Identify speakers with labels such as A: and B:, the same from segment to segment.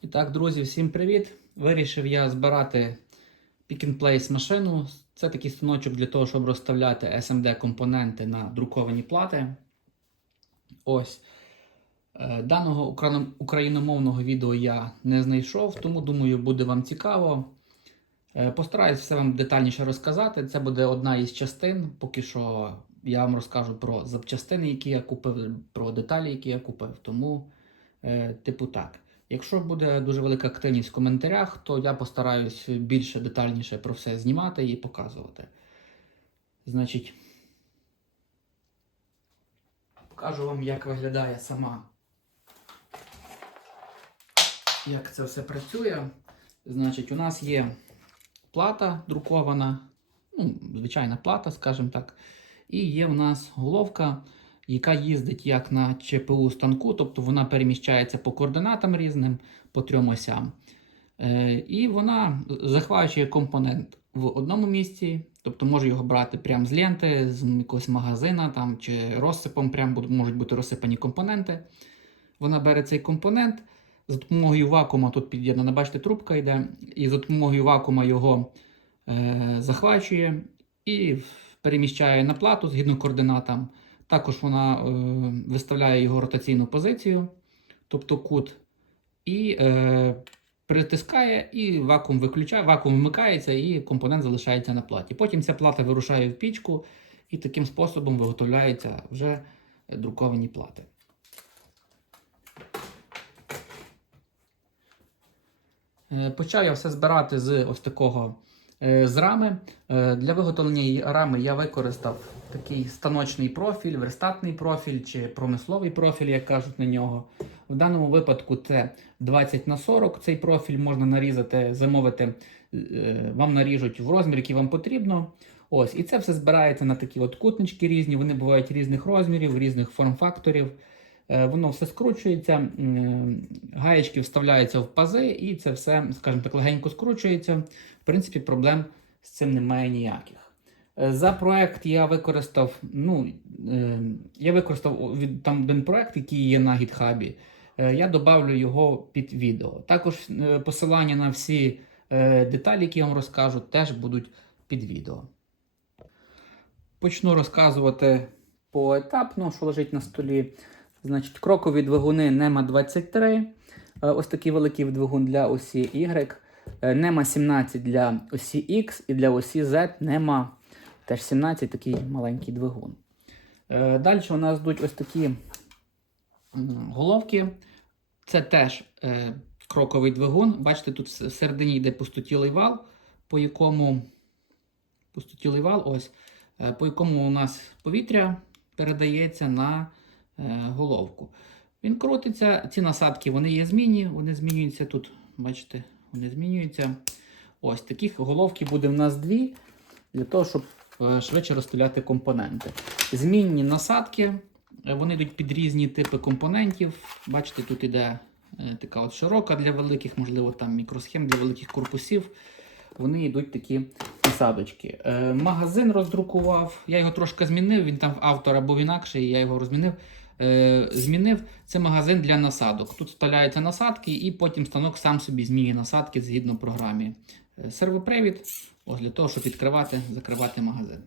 A: І так, друзі, всім привіт! Вирішив я збирати pick-and-place машину. Це такий станочок для того, щоб розставляти SMD компоненти на друковані плати. Ось. Е, Даного україномовного відео я не знайшов, тому думаю, буде вам цікаво. Е, Постараюсь все вам детальніше розказати. Це буде одна із частин. Поки що я вам розкажу про запчастини, які я купив, про деталі, які я купив. Тому, е, типу, так. Якщо буде дуже велика активність в коментарях, то я постараюсь більше детальніше про все знімати і показувати. Значить, покажу вам, як виглядає сама. Як це все працює. Значить, у нас є плата друкована, ну, звичайна плата, скажімо так. І є в нас головка, яка їздить як на ЧПУ станку, тобто вона переміщається по координатам різним, по трьом осям. Е, і вона захвачує компонент в одному місці, тобто може його брати прямо з ленти, з якогось магазина там, чи розсипом, прям можуть бути розсипані компоненти. Вона бере цей компонент. За допомогою вакуума тут під'єднана, бачите, трубка йде, і за допомогою вакуума його е, захвачує і переміщає на плату згідно координатам. Також вона е, виставляє його ротаційну позицію, тобто кут, і е, притискає, і вакуум виключає, вакуум вмикається, і компонент залишається на платі. Потім ця плата вирушає в пічку, і таким способом виготовляються вже друковані плати. Е, Почав я все збирати з ось такого е, з рами. Е, Для виготовлення рами я використав такий станочний профіль, верстатний профіль чи промисловий профіль, як кажуть на нього. В даному випадку це 20 на 40. Цей профіль можна нарізати, замовити, е, вам наріжуть в розмір, який вам потрібно. Ось, і це все збирається на такі от кутнички різні. Вони бувають різних розмірів, різних форм-факторів. Е, Воно все скручується, гаєчки вставляються в пази, і це все, скажімо так, легенько скручується. В принципі, проблем з цим немає ніяких. Е, За проект я використав, ну, е, я використав там один проект, який є на гітхабі. Е, Я добавлю його під відео. Також посилання на всі деталі, які я вам розкажу, теж будуть під відео. Почну розказувати поетапно, що лежить на столі. Значить, крокові двигуни NEMA 23. Е, Ось такий великий двигун для осі Y. NEMA 17 для осі X і для осі Z NEMA теж 17 такий маленький двигун. Е, Далі у нас йдуть ось такі головки. Це теж е, кроковий двигун. Бачите, тут в середині йде пустотілий вал, по якому пустотілий вал, ось, е, по якому у нас повітря передається на головку. Він крутиться, ці насадки вони є змінні, вони змінюються тут. Бачите, вони змінюються. Ось таких головки буде в нас дві, для того, щоб швидше розстріляти компоненти. Змінні насадки, е, вони йдуть під різні типи компонентів. Бачите, тут іде е, така от широка для великих, можливо, там мікросхем для великих корпусів. Вони йдуть такі насадочки. Е, магазин роздрукував. Я його трошки змінив. Він там автор був інакший, я його розмінив. Е, змінив це магазин для насадок. Тут вставляються насадки, і потім станок сам собі змінює насадки згідно програмі. Е, сервопривід ось для того, щоб відкривати, закривати магазин.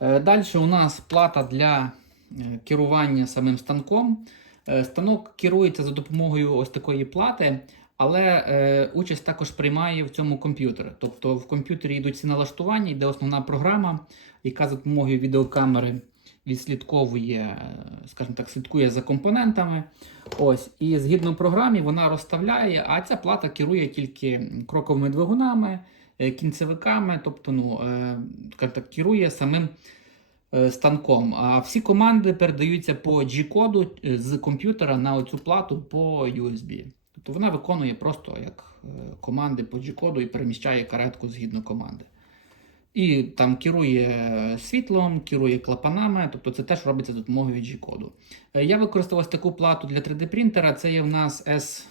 A: Е, Далі у нас плата для е, керування самим станком. Е, Станок керується за допомогою ось такої плати, але участь також приймає в цьому комп'ютер. Тобто в комп'ютері йдуть ці налаштування, йде основна програма, яка за допомогою відеокамери відслідковує, скажімо так, слідкує за компонентами. Ось, і згідно програмі вона розставляє, а ця плата керує тільки кроковими двигунами, е, кінцевиками, тобто ну, е, скажімо так, керує самим е, станком. А всі команди передаються по G-коду з комп'ютера на оцю плату по USB. Тобто вона виконує просто як команди по G-коду і переміщає каретку згідно команди. І там керує е, світлом, керує клапанами, тобто це теж робиться за допомогою G-коду. Е, Я використав таку плату для 3D принтера. Це є в нас S...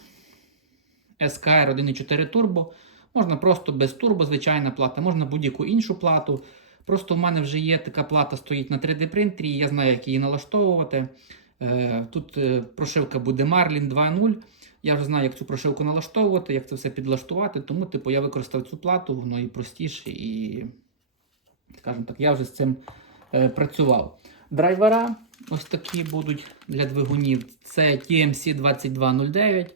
A: SKR 1.4 Turbo. Можна просто без турбо, звичайна плата, можна будь-яку іншу плату. Просто в мене вже є така плата, стоїть на 3D принтері, я знаю, як її налаштовувати. Е, Тут прошивка буде Marlin 2.0. Я вже знаю, як цю прошивку налаштовувати, як це все підлаштувати, тому типу, я використав цю плату, воно і простіше, і, скажімо так, я вже з цим е, працював. Драйвера ось такі будуть для двигунів. Це TMC 2209.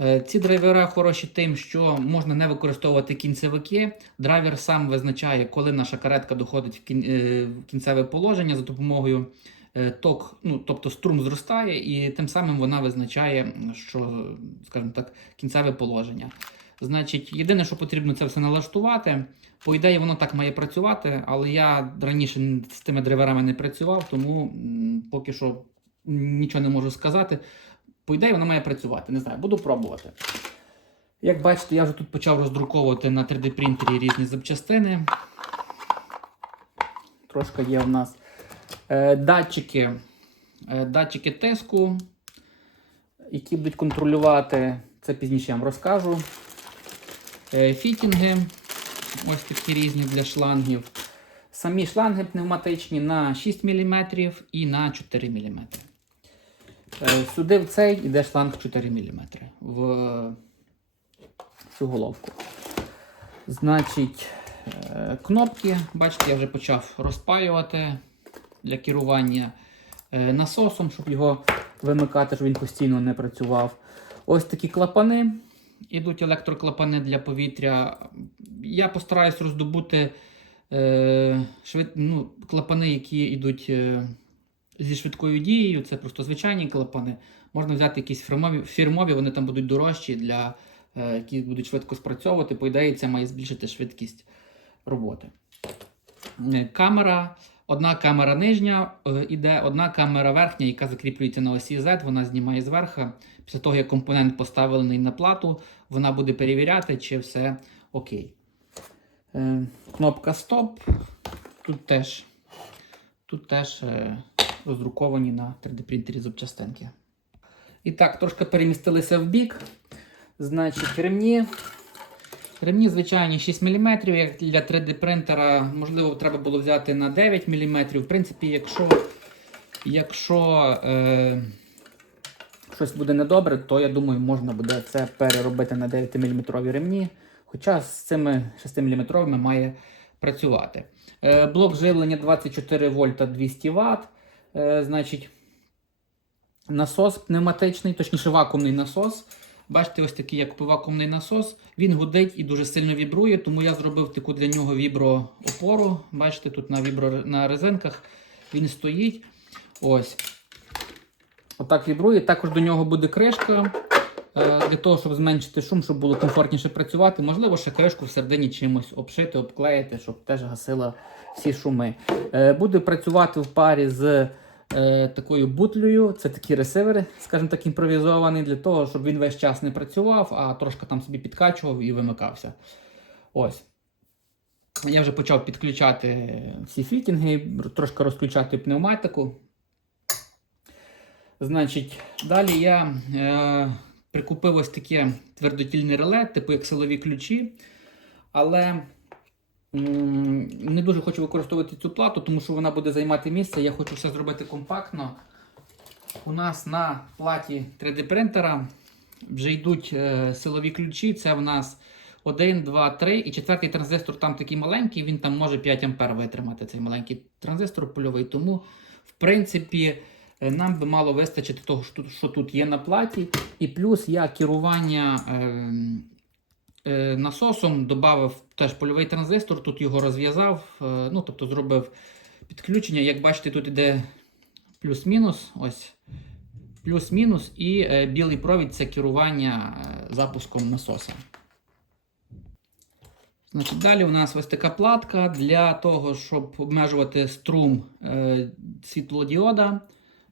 A: Е, Ці драйвера хороші тим, що можна не використовувати кінцевики. Драйвер сам визначає, коли наша каретка доходить в е, кінцеве положення за допомогою е, ток, ну, тобто струм зростає, і тим самим вона визначає, що, скажімо так, кінцеве положення. Значить, єдине, що потрібно це все налаштувати. По ідеї, воно так має працювати, але я раніше з тими драйверами не працював, тому поки що нічого не можу сказати. По ідеї, воно має працювати. Не знаю, буду пробувати. Як бачите, я вже тут почав роздруковувати на 3D принтері різні запчастини. Трошки є в нас е, датчики, е, датчики тиску, які будуть контролювати, це пізніше я вам розкажу. Е, фітінги, ось такі різні для шлангів. Самі шланги пневматичні на 6 мм і на 4 мм. Е, Сюди в цей йде шланг 4 мм в цю головку. Значить, е, кнопки, бачите, я вже почав розпаювати для керування насосом, щоб його вимикати, щоб він постійно не працював. Ось такі клапани. Ідуть електроклапани для повітря. Я постараюсь роздобути е, швид... ну, клапани, які йдуть е, зі швидкою дією. Це просто звичайні клапани. Можна взяти якісь фірмові, фірмові вони там будуть дорожчі, для, е, які будуть швидко спрацьовувати. По ідеї, це має збільшити швидкість роботи. Е, Камера. Одна камера нижня е, іде, одна камера верхня, яка закріплюється на осі Z, вона знімає зверху. Після того, як компонент поставлений на плату, вона буде перевіряти, чи все окей. Е, кнопка Стоп. Тут теж, тут теж е, роздруковані на 3D принтері запчастинки. І так, трошки перемістилися в бік. Значить, ремні. Ремні звичайні 6 мм, як для 3D принтера, можливо, треба було взяти на 9 мм. В принципі, якщо, якщо е, щось буде недобре, то я думаю, можна буде це переробити на 9 мм ремні. Хоча з цими 6 мм має працювати. Е, блок живлення 24 вольта 200 Вт. Е, значить, насос пневматичний, точніше вакуумний насос. Бачите, ось такий, як вакуумний насос. Він гудить і дуже сильно вібрує, тому я зробив таку для нього віброопору. Бачите, тут на вібро на резинках він стоїть. Ось. Отак вібрує. Також до нього буде кришка. е, Для того, щоб зменшити шум, щоб було комфортніше працювати. Можливо, ще кришку всередині чимось обшити, обклеїти, щоб теж гасила всі шуми. Е, Буде працювати в парі з е, такою бутлею. Це такі ресивери, скажімо так, імпровізовані, для того, щоб він весь час не працював, а трошки там собі підкачував і вимикався. Ось. Я вже почав підключати всі фітінги, трошки розключати пневматику. Значить, далі я е, прикупив ось таке твердотільне реле, типу як силові ключі. Але не дуже хочу використовувати цю плату, тому що вона буде займати місце. Я хочу все зробити компактно. У нас на платі 3D принтера вже йдуть е, силові ключі. Це в нас 1, 2, 3 і четвертий транзистор там такий маленький, він там може 5 ампер витримати цей маленький транзистор польовий. Тому, в принципі, е, нам би мало вистачити того, що тут, є на платі. І плюс я керування е, насосом додав теж польовий транзистор, тут його розв'язав, е, ну, тобто зробив підключення. Як бачите, тут іде плюс-мінус. ось. Плюс-мінус, і е, білий провід це керування е, запуском насоса. Значить, Далі у нас ось така платка для того, щоб обмежувати струм е, світлодіода,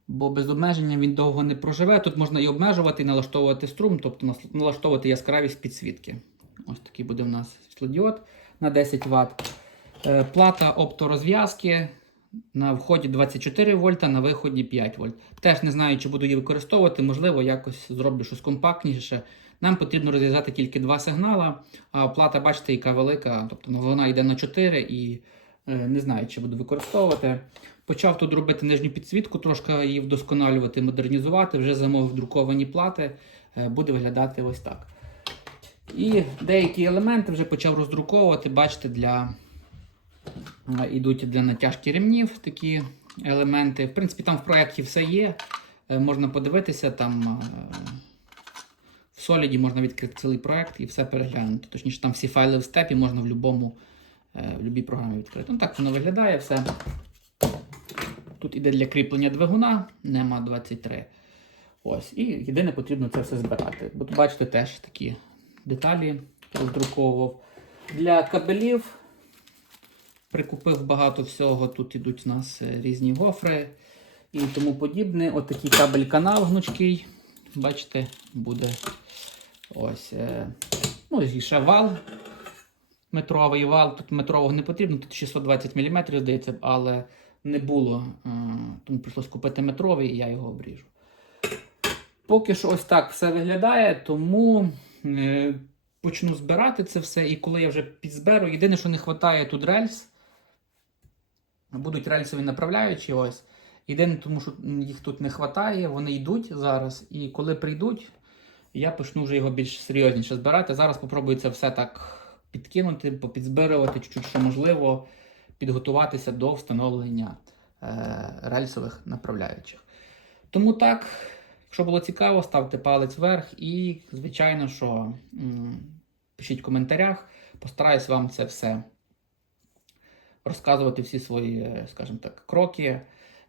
A: бо без обмеження він довго не проживе. Тут можна і обмежувати, і налаштовувати струм, тобто налаштовувати яскравість підсвітки. Ось такий буде у нас світлодіод на 10 Вт. Е, плата опторозв'язки. На вході 24 вольта, на виході 5 вольт. Теж не знаю, чи буду її використовувати, можливо, якось зроблю щось компактніше. Нам потрібно розв'язати тільки два сигнала, а оплата, бачите, яка велика, тобто ну, вона йде на 4 і е, не знаю, чи буду використовувати. Почав тут робити нижню підсвітку, трошки її вдосконалювати, модернізувати. Вже замовив друковані плати. Е, Буде виглядати ось так. І деякі елементи вже почав роздруковувати. Бачите, для е, ідуть для натяжки ремнів такі елементи. В принципі, там в проєкті все є. Е, Можна подивитися там. е, В Solid можна відкрити цілий проєкт і все переглянути. Точніше, там всі файли в степі можна в будь-якому в будь-якій програмі відкрити. Ну так воно виглядає все. Тут іде для кріплення двигуна, нема 23. Ось. І єдине потрібно це все збирати. Бо тут бачите теж такі деталі роздруковував. Для кабелів прикупив багато всього. Тут ідуть у нас е, різні гофри і тому подібне. От такий кабель-канал гнучкий. Бачите, буде ось. е, Ну, і ще вал. Метровий вал. Тут метрового не потрібно, тут 620 мм, здається, але не було. е, Тому прийшлось купити метровий і я його обріжу. Поки що ось так все виглядає, тому почну збирати це все. І коли я вже підзберу, єдине, що не вистачає тут рельс. Будуть рельсові направляючі. ось. Єдине, тому що їх тут не вистачає, вони йдуть зараз. І коли прийдуть, я почну вже його більш серйозніше збирати. Зараз спробую це все так підкинути, попідзбирувати, чуть-чуть, що можливо, підготуватися до встановлення е, рельсових направляючих. Тому так, якщо було цікаво, ставте палець вверх і, звичайно, що пишіть в коментарях. Постараюсь вам це все розказувати, всі свої, скажімо так, кроки.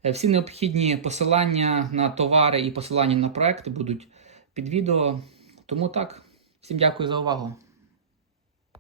A: Е, Всі необхідні посилання на товари і посилання на проекти будуть під відео. Тому так, всім дякую за увагу.